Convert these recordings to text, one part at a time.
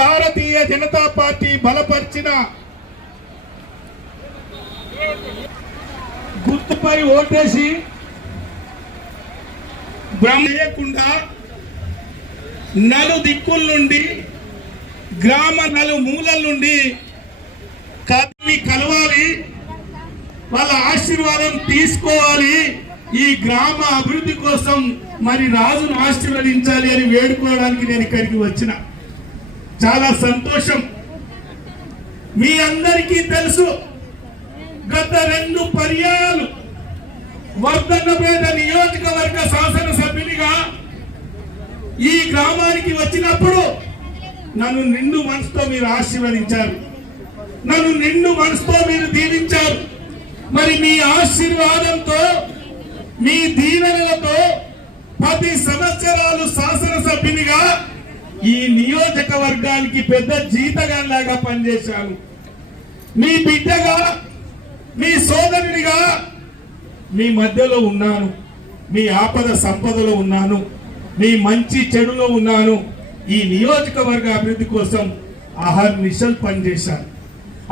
Bharatiya Janata party బలపరిచిన గుర్తుపై ఓటేసి బ్రహ్మకుండా నలు దిక్కుల నుండి గ్రామ నలు మూలల నుండి కలవాలి, వాళ్ళ ఆశీర్వాదం తీసుకోవాలి, ఈ గ్రామ అభివృద్ధి కోసం మరి రాజును ఆశీర్వదించాలి అని వేడుకోవడానికి నేను ఇక్కడికి వచ్చిన. చాలా సంతోషం. మీ అందరికీ తెలుసు, గత 2 పర్యాయాలు వర్ధన్నపేట నియోజకవర్గ శాసనసభ్యునిగా ఈ గ్రామానికి వచ్చినప్పుడు నన్ను నిండు మనసుతో మీరు ఆశీర్వదించారు, నన్ను నిండు మనసుతో మీరు దీవించారు. మరి మీ ఆశీర్వాదంతో, మీ దీవెనలతో 10 సంవత్సరాలు శాసనసభ్యునిగా ఈ నియోజకవర్గానికి పెద్ద జీతగాన్లాగా పనిచేశాను. మీ బిడ్డగా, మీ సోదరునిగా మీ మధ్యలో ఉన్నాను, మీ ఆపద సంపదలో ఉన్నాను, మీ మంచి చెడులో ఉన్నాను. ఈ నియోజకవర్గ అభివృద్ధి కోసం అహర్నిశలు పనిచేశాను.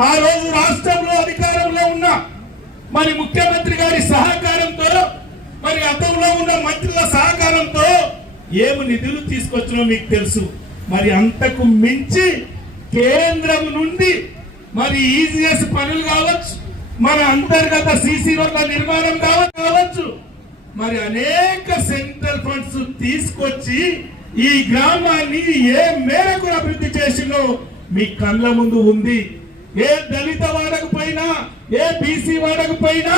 ఆ రోజు రాష్ట్రంలో అధికారంలో ఉన్న మరి ముఖ్యమంత్రి గారి సహకారంతో, మరి గతంలో ఉన్న మంత్రుల సహకారంతో ఏమి నిధులు తీసుకొచ్చినో మీకు తెలుసు. మరి అంతకు మించి కేంద్రం నుండి మరి ఈజీఎస్ పనులు కావచ్చు, మన అంతర్గత సిసి రోడ్ల నిర్మాణం కావచ్చు, మరి అనేక సెంట్రల్ ఫండ్స్ తీసుకొచ్చి ఈ గ్రామాన్ని ఏ మేరకు అభివృద్ధి చేసినో మీ కళ్ళ ముందు ఉంది. ఏ దళిత వాడకు పైన, ఏ బీసీ వాడకు పైన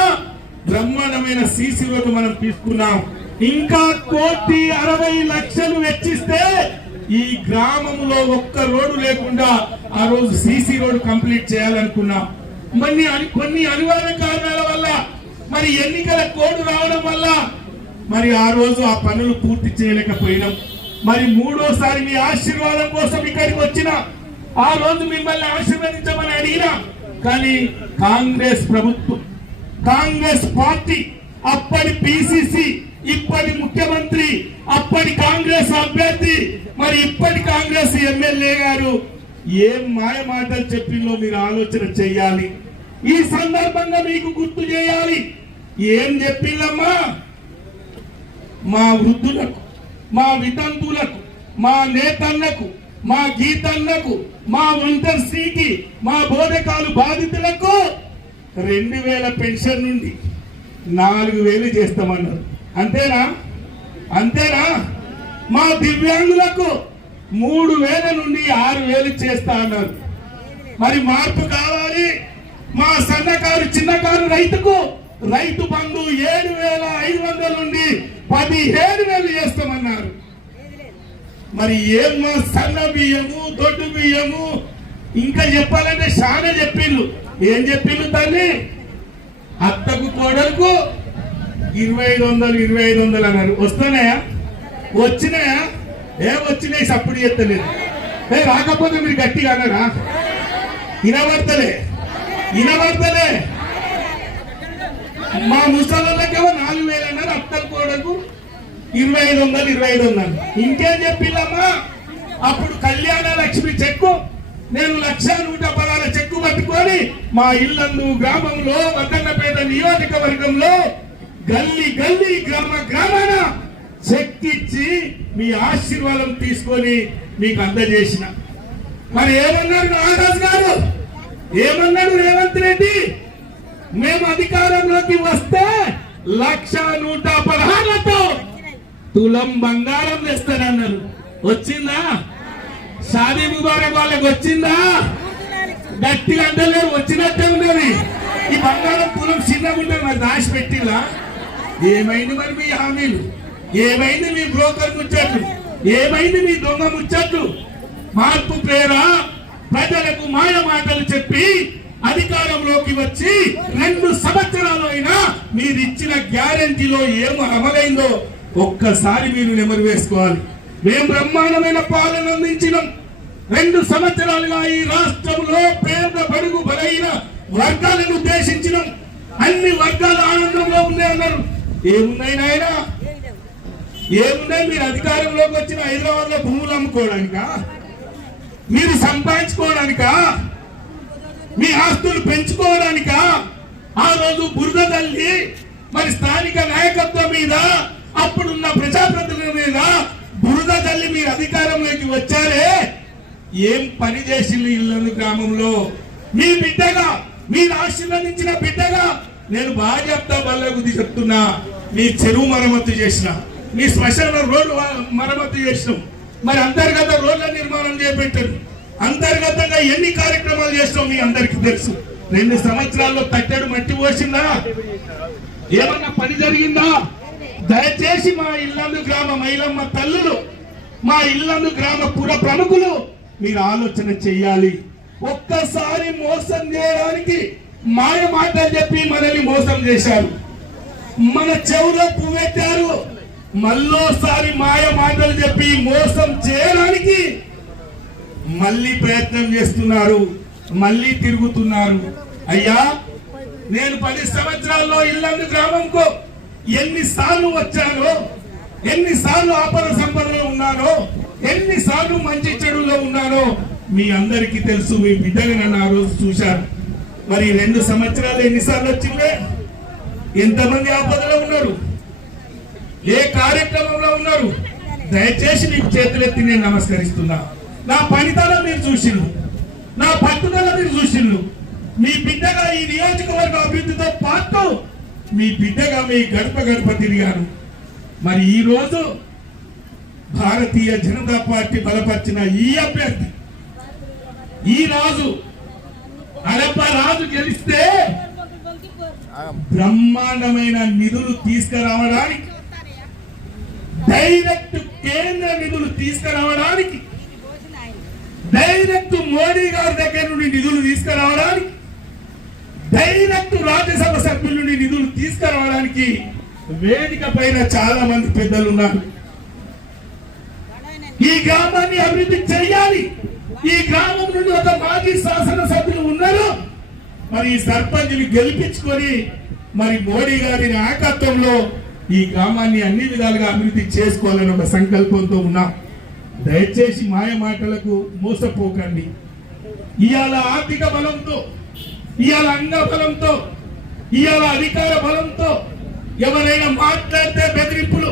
బ్రహ్మాండమైన సిసి రోడ్డు మనం తీసుకున్నాం. ఇంకా 1,60,00,000 వెచ్చిస్తే ఈ గ్రామంలో ఒక్క రోడ్డు లేకుండా ఆ రోజు సిసి రోడ్డు కంప్లీట్ చేయాలనుకున్నాం. కొన్ని అనివార్య కారణాల వల్ల, మరి ఎన్నికల కోడ్ రావడం వల్ల మరి ఆ రోజు ఆ పనులు పూర్తి చేయలేకపోయినాం. మరి 3వ సారి మీ ఆశీర్వాదం కోసం ఇక్కడికి వచ్చిన, ఆ రోజు మిమ్మల్ని ఆశీర్వదించమని అడిగినా, కానీ కాంగ్రెస్ ప్రభుత్వం, కాంగ్రెస్ పార్టీ, అప్పటి పిసిసి, ఇప్పటి ముఖ్యమంత్రి, అప్పటి కాంగ్రెస్ అభ్యర్థి, మరి ఇప్పటి కాంగ్రెస్ ఎమ్మెల్యే గారు ఏం మాయ మాటలు చెప్పిందో మీరు ఆలోచన చెయ్యాలి. ఈ సందర్భంగా మీకు గుర్తు చేయాలి. ఏం చెప్పిందమ్మా? మా వృద్ధులకు, మా వితంతువులకు, మా నేతన్నకు, మా గీతన్నకు, మా ఒంటరి స్త్రీకి, మా బోధకాలు బాధితులకు 2,000 పెన్షన్ నుండి 4,000 చేస్తామన్నారు. అంతేనా? అంతేనా? మా దివ్యాంగులకు 3,000 నుండి 6,000 చేస్తా అన్నారు. మరి మార్పు కావాలి. మా సన్నకారు, చిన్నకారు రైతుకు రైతు బంధు 7,500 నుండి 17,000 చేస్తామన్నారు. మరి ఏమో సన్న బియ్యము, దొడ్డు బియ్యము, ఇంకా చెప్పాలంటే చాలా చెప్పిండ్రు. ఏం చెప్పిండ్రు తల్లి? అత్తకు కోడలకు 2,500 అన్నారు. వస్తున్నాయా? వచ్చినాయా? వచ్చినాయి. సప్పుడు చేస్తలేదు. రాకపోతే మీరు గట్టిగా అన్నారా? వినబడతలే. మా ముసలికేమో 4,000 అన్నారు. అత్తకు కోడకు 2,500. ఇంకేం చెప్పిల్లమ్మా? అప్పుడు కళ్యాణ లక్ష్మి చెక్కు నేను 1,116 చెక్కు పట్టుకొని మా ఇల్లందు గ్రామంలో, వర్ధన్నపేట నియోజకవర్గంలో గల్లీ గ్రామాన చెక్కిచ్చి మీ ఆశీర్వాదం తీసుకొని మీకు అందజేసిన. మరి ఏమన్నారు నాగరాజు గారు? ఏమన్నాడు రేవంత్ రెడ్డి? మేము అధికారంలోకి వస్తే 1,116లతో తులం బంగారం తెస్తానన్నారు. వచ్చిందా? షాదీ ముబారక్ వాళ్ళకి వచ్చిందా? గట్టిగా అంటలేరు. వచ్చినట్టే ఉన్నది. ఈ బంగారం తులం చిన్నగా ఉంటుంది. మరి దాచి పెట్టిలా? ఏమైంది మరి మీ హామీలు? ఏమైంది మీ బ్రోకర్ ముచ్చట్లు? ఏమైంది మీ దొంగ ముచ్చట్లు? మార్పు పేరా ప్రజలకు మాయ మాటలు చెప్పి అధికారంలోకి వచ్చి 2 సంవత్సరాలు అయినా మీరిచ్చిన గ్యారెంటీలో ఏం అమలైందో ఒక్కసారి మీరు నెమరు వేసుకోవాలి. మేము బ్రహ్మాండమైన పాలన అందించినాం. 2 సంవత్సరాలుగా ఈ రాష్ట్రంలో పేద బడుగు బలైన వర్గాలను ఉద్దేశించినాం. అన్ని వర్గాల ఆనందంలో ఉన్నాయన్నారు. ఏమున్నాయి నాయన? ఏమున్నాయి? మీరు అధికారంలోకి వచ్చిన హైదరాబాద్ లో భూములు అమ్ముకోవడానికా? మీరు సంపాదించుకోవడానికా, మీ ఆస్తులు పెంచుకోవడానికా? ఆ రోజు బురద తల్లి మరి స్థానిక నాయకత్వం మీద, అప్పుడున్న ప్రజాప్రతినిధుల మీద బురద తల్లి మీరు అధికారంలోకి వచ్చారే, ఏం పని చేసింది ఇల్లందు గ్రామంలో? మీ బిడ్డగా, మీరు ఆశీర్వదించిన బిడ్డగా నేను బాధ్యత బల్లగుద్ది చెప్తున్నా. మీ చెరువు మరమ్మతు చేసిన, మీ శ్మశాన రోడ్డు మరమ్మతు చేసినాం, మరి అంతర్గత రోడ్ల నిర్మాణం చేపట్టారు, అంతర్గతంగా ఎన్ని కార్యక్రమాలు చేస్తాం మీ అందరికి తెలుసు. 2 సంవత్సరాల్లో తట్టెడు మట్టి పోసిందా? ఏమన్నా పని జరిగిందా? దయచేసి మా ఇల్లందు గ్రామ మహిళమ్మ తల్లులు, మా ఇల్లందు గ్రామ పుర ప్రముఖులు మీరు ఆలోచన చెయ్యాలి. ఒక్కసారి మోసం చేయడానికి మాయ మాటలు చెప్పి మనల్ని మోసం చేశారు, మన చెవులో పువ్వెట్టారు. మళ్ళోసారి మాయ మాటలు చెప్పి మోసం చేయడానికి మళ్ళీ ప్రయత్నం చేస్తున్నారు, మళ్ళీ తిరుగుతున్నారు. అయ్యా, నేను 10 సంవత్సరాల్లో ఇల్లందు గ్రామంకు ఎన్నిసార్లు వచ్చానో, ఎన్నిసార్లు ఆపద సంపదలో ఉన్నానో, ఎన్నిసార్లు మంచి చెడులో ఉన్నానో మీ అందరికీ తెలుసు. మీ బిడ్డగా నన్ను ఆ రోజు చూశారు. మరి 2 సంవత్సరాలు ఎన్నిసార్లు వచ్చిందే? ఎంతమంది ఆపదలో ఉన్నారు, ఏ కార్యక్రమంలో ఉన్నారు? దయచేసి మీకు చేతులెత్తి నేను నమస్కరిస్తున్నా. నా పనితనం మీరు చూసిండ్రు, నా పట్టుదల మీరు చూసిండ్రు. మీ బిడ్డగా ఈ నియోజకవర్గ అభివృద్ధితో పాటు మీ బిడ్డగా మీ గడప గడప తిరిగాను. మరి ఈ రోజు భారతీయ జనతా పార్టీ బలపరిచిన ఈ అభ్యర్థి, ఈ రాజు అరప రాజు గెలిస్తే బ్రహ్మాండమైన నిధులు తీసుకురావడానికి, డైరెక్ట్ కేంద్ర నిధులు తీసుకురావడానికి, డైరెక్ట్ మోడీ గారి దగ్గర నుండి నిధులు తీసుకురావడానికి, డైరెక్ట్ రాజ్యసభ సభ్యుల నుండి నిధులు తీసుకురావడానికి వేదిక పైన చాలా మంది పెద్దలు ఉన్నారు. ఈ గ్రామాన్ని అభివృద్ధి చేయాలి. ఈ గ్రామం నుండి ఒక మాజీ శాసనసభ్యులు ఉన్నారు. మరి ఈ సర్పంచ్ని గెలిపించుకొని మరి మోడీ గారి నాయకత్వంలో ఈ గ్రామాన్ని అన్ని విధాలుగా అభివృద్ధి చేసుకోవాలని ఒక సంకల్పంతో ఉన్నాం. దయచేసి మాయ మాటలకు మోసపోకండి. ఇవాళ ఆర్థిక బలంతో, ఇవాళ అంగ బలంతో, ఇవాళ అధికార బలంతో ఎవరైనా మాట్లాడితే బెదిరింపులు,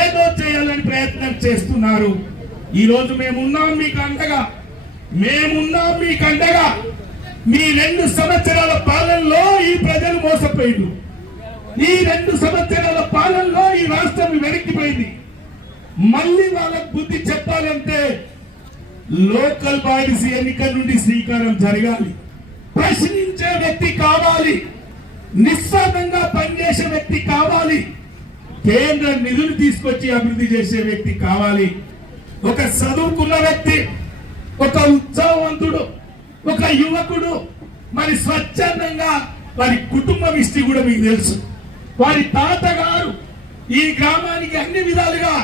ఏదో చేయాలని ప్రయత్నం చేస్తున్నారు. ఈ రోజు మేమున్నాం మీకు అండగా, మేమున్నాం మీకు అండగా. మీ 2 సంవత్సరాల పాలనలో ఈ ప్రజలు మోసపోయింది. ఈ 2 సంవత్సరాల పాలనలో ఈ రాష్ట్రం వెనక్కిపోయింది. మళ్ళీ వాళ్ళకు బుద్ధి చెప్పాలంటే లోకల్ బాడీస్ ఎన్నికల నుండి శ్రీకారం జరగాలి. ప్రశ్నించే వ్యక్తి కావాలి, నిస్వార్థంగా పనిచేసే వ్యక్తి కావాలి, కేంద్ర నిధులు తీసుకొచ్చి అభివృద్ధి చేసే వ్యక్తి కావాలి. ఒక చదువుకున్న వ్యక్తి, ఒక ఉత్సాహవంతుడు, ఒక యువకుడు, మరి స్వచ్ఛందంగా వారి కుటుంబ హిస్టరీ కూడా మీకు తెలుసు. వారి తాతగారు ఈ గ్రామానికి అన్ని విధాలుగా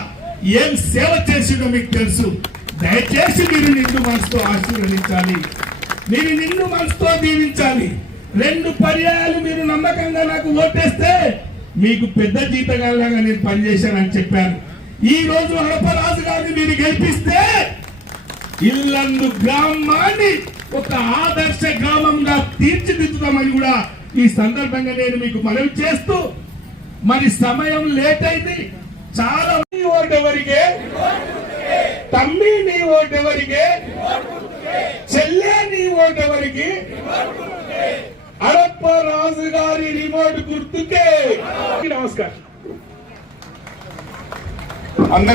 ఏం సేవ చేసిండో మీకు తెలుసు. దయచేసి మీరు నిండు మనసుతో ఆశీర్వదించాలి, మీరు నిండు మనసుతో దీవించాలి. 2 పర్యాయాలు మీరు నమ్మకంగా నాకు ఓటేస్తే మీకు పెద్ద జీతగాళ్ళగా నేను పనిచేశానని చెప్పాను. ఈ రోజు హడపరాజు గారిని మీరు గెలిపిస్తే ఇల్లందు గ్రామాన్ని ఒక ఆదర్శ గ్రామంగా తీర్చిదిద్దుతామని కూడా ఈ సందర్భంగా నేను మీకు మనవి చేస్తూ, మరి సమయం లేట్ అయింది చాలా. నీ ఓటు ఎవరికే? తమ్మి నీ ఓటు ఎవరికే? చెల్లె నీ ఓటు ఎవరికి? అరప్ప రాజు గారి రిమోట్ గుర్తుకే. నమస్కారం అందరికి.